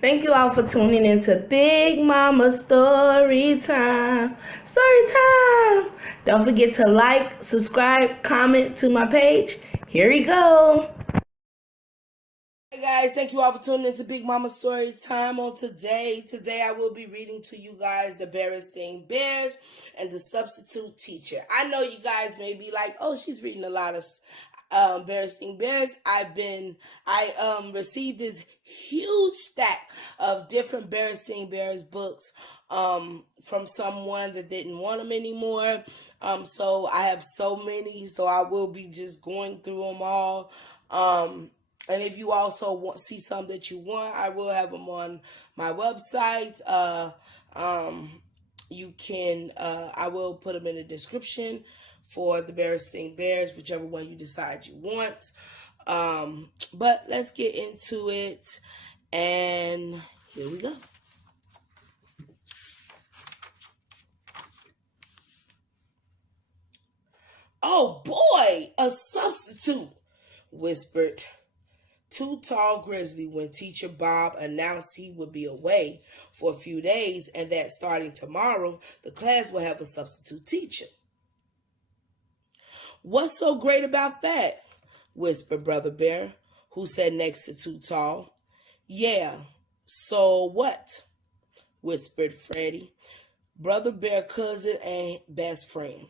Thank you all for tuning into Big Mama Story Time. Story Time! Don't forget to like, subscribe, comment to my page. Here we go. Hey guys, thank you all for tuning into Big Mama Story Time on today. Today I will be reading to you guys the Berenstain Bears and the Substitute Teacher. I know you guys may be like, oh, she's reading a lot of Berenstain Bears. I received this huge stack of different Berenstain Bears books from someone that didn't want them anymore. So I have so many, so I will be just going through them all. And if you also see some that you want, I will have them on my website. You can, I will put them in the description for the Berenstain Bears, whichever one you decide you want. But let's get into it. And here we go. Oh boy, a substitute, whispered Too Tall Grizzly when Teacher Bob announced he would be away for a few days and that starting tomorrow, the class will have a substitute teacher. What's so great about that? Whispered Brother Bear, who sat next to Too Tall. Yeah, so what? Whispered Freddie, Brother Bear cousin and best friend.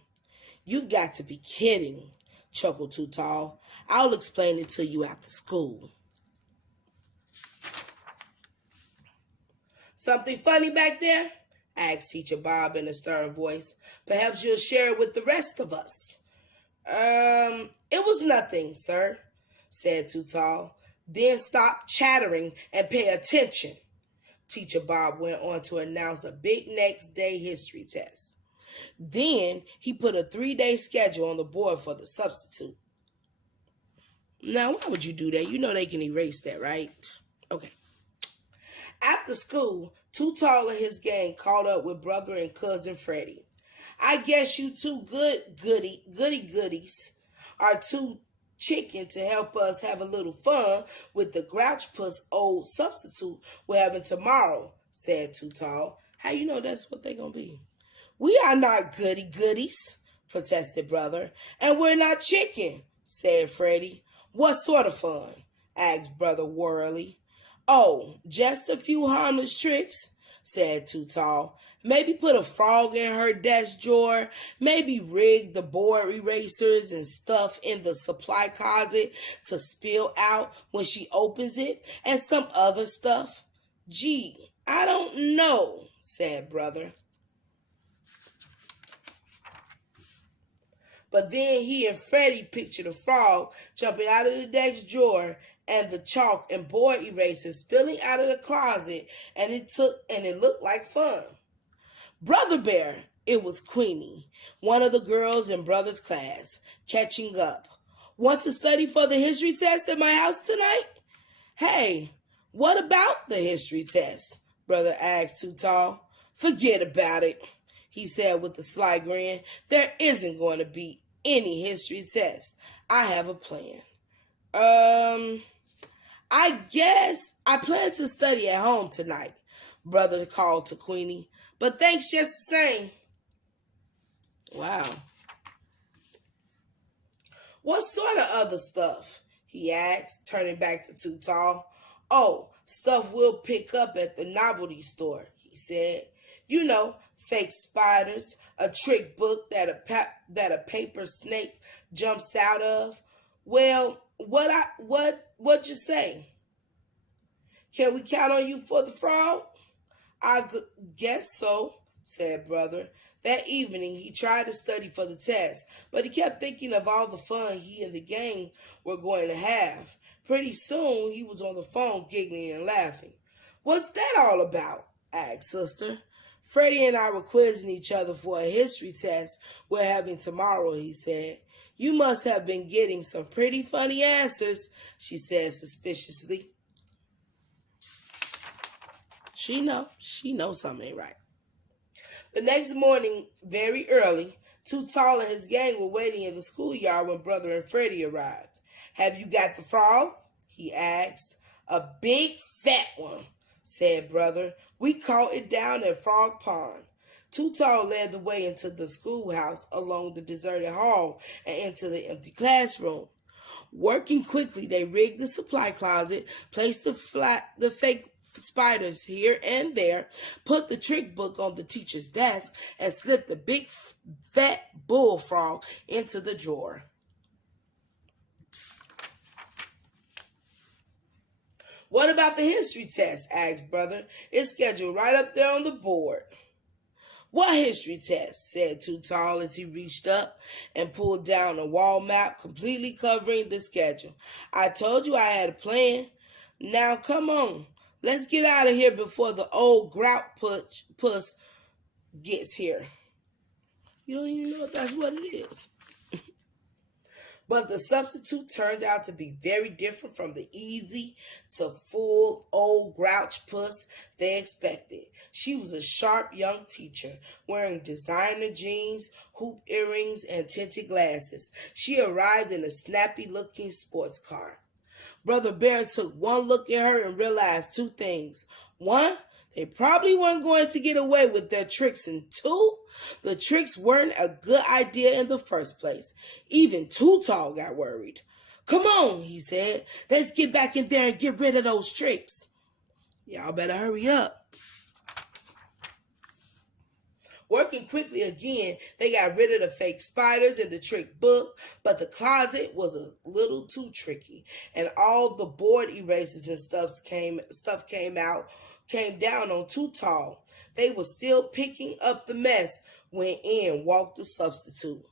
You've got to be kidding, chuckled Too Tall. I'll explain it to you after school. Something funny back there? Asked Teacher Bob in a stern voice. Perhaps you'll share it with the rest of us. It was nothing, sir, said Too Tall. Then stop chattering and pay attention. Teacher Bob went on to announce a big next day history test. Then he put a 3-day schedule on the board for the substitute. Now, why would you do that? You know they can erase that, right? Okay. After school, Too Tall and his gang caught up with brother and cousin Freddie. I guess you two goodies are too chicken to help us have a little fun with the grouch puss old substitute we're having tomorrow, said Too Tall. How you know that's what they're gonna be? We are not goodies, protested brother. And we're not chicken, said Freddie. What sort of fun? Asked brother warily. Oh, just a few harmless tricks, said Too Tall. Maybe put a frog in her desk drawer. Maybe rig the board erasers and stuff in the supply closet to spill out when she opens it, and some other stuff. Gee, I don't know, said brother. But then he and Freddie pictured a frog jumping out of the desk drawer and the chalk and board erasers spilling out of the closet, and it looked like fun. Brother Bear, it was Queenie, one of the girls in Brother's class, catching up. Want to study for the history test at my house tonight? Hey, what about the history test? Brother asked Too Tall. Forget about it, he said with a sly grin. There isn't going to be any history test. I have a plan. I guess I plan to study at home tonight, brother called to Queenie. But thanks just the same. Wow. What sort of other stuff? He asked, turning back to Too Tall. Oh, stuff we'll pick up at the novelty store, he said. You know, fake spiders, a trick book that a paper snake jumps out of. Well, what'd you say? Can we count on you for the frog? I guess so, said brother. That evening, he tried to study for the test, but he kept thinking of all the fun he and the gang were going to have. Pretty soon, he was on the phone giggling and laughing. What's that all about? Asked Sister. Freddie and I were quizzing each other for a history test we're having tomorrow, he said. You must have been getting some pretty funny answers, she said suspiciously. She knows something ain't right. The next morning, very early, Too Tall and his gang were waiting in the schoolyard when Brother and Freddie arrived. Have you got the frog? He asked. A big fat one, said Brother. We caught it down at Frog Pond. Too Tall led the way into the schoolhouse, along the deserted hall, and into the empty classroom. Working quickly, they rigged the supply closet, placed the fake spiders here and there, put the trick book on the teacher's desk, and slipped the big fat bullfrog into the drawer. What about the history test? Asked Brother. It's scheduled right up there on the board. What history test? Said Too Tall as he reached up and pulled down a wall map completely covering the schedule. I told you I had a plan. Now come on. Let's get out of here before the old grout puss gets here. You don't even know if that's what it is. But the substitute turned out to be very different from the easy to full old grouch puss they expected. She was a sharp young teacher, wearing designer jeans, hoop earrings, and tinted glasses. She arrived in a snappy-looking sports car. Brother Bear took one look at her and realized two things. One, they probably weren't going to get away with their tricks, and two, the tricks weren't a good idea in the first place. Even Too Tall got worried. Come on, he said. Let's get back in there and get rid of those tricks. Y'all better hurry up. Working quickly again, they got rid of the fake spiders and the trick book, but the closet was a little too tricky, and all the board erasers and stuff came down on Too Tall. They were still picking up the mess when in walked the substitute.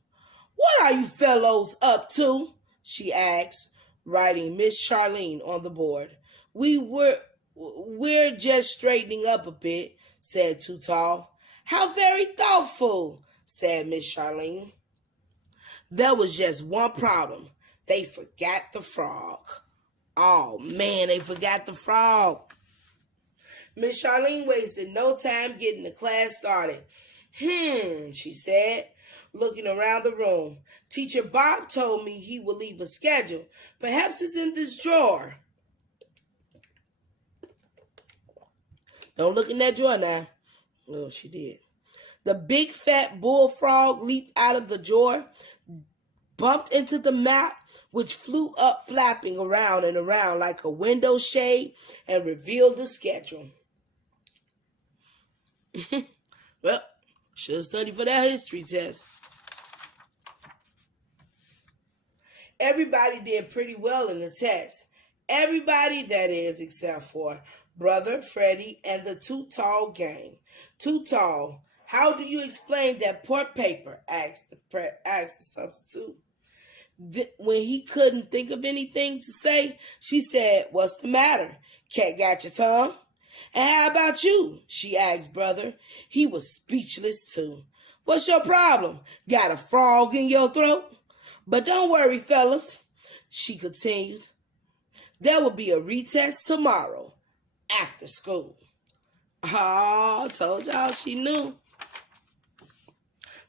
What are you fellows up to? She asked, writing Miss Charlene on the board. We're just straightening up a bit, said Too Tall. How very thoughtful, said Miss Charlene. There was just one problem. They forgot the frog. Oh, man, they forgot the frog. Miss Charlene wasted no time getting the class started. She said, looking around the room. Teacher Bob told me he would leave a schedule. Perhaps it's in this drawer. Don't look in that drawer now. Oh, she did. The big fat bullfrog leaped out of the drawer, bumped into the map, which flew up flapping around and around like a window shade, and revealed the schedule. Well, should have studied for that history test. Everybody did pretty well in the test. Everybody, that is, except for Brother Freddie and the Too Tall gang. Too Tall, how do you explain that poor paper? Asked the substitute. When he couldn't think of anything to say, she said, What's the matter? Cat got your tongue? And how about you? She asked Brother. He was speechless too. What's your problem? Got a frog in your throat? But don't worry, fellas, she continued. There will be a retest tomorrow after school. Oh, told y'all she knew.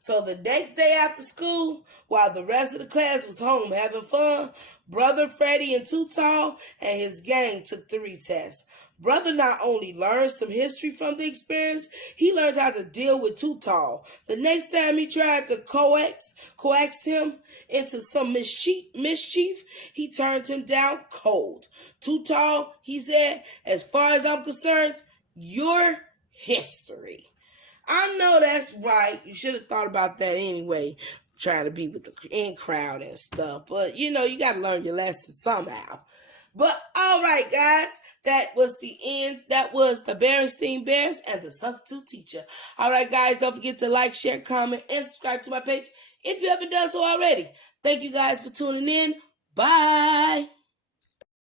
So the next day after school, while the rest of the class was home having fun, Brother Freddie and Too Tall and his gang took the retest. Brother not only learned some history from the experience, he learned how to deal with Too Tall. The next time he tried to coax him into some mischief, he turned him down cold. Too Tall, he said, as far as I'm concerned, you're history. I know that's right. You should have thought about that anyway, trying to be with the in crowd and stuff. But, you got to learn your lesson somehow. But, all right, guys, that was the end. That was the Berenstain Bears and the substitute teacher. All right, guys, don't forget to like, share, comment, and subscribe to my page if you haven't done so already. Thank you guys for tuning in. Bye.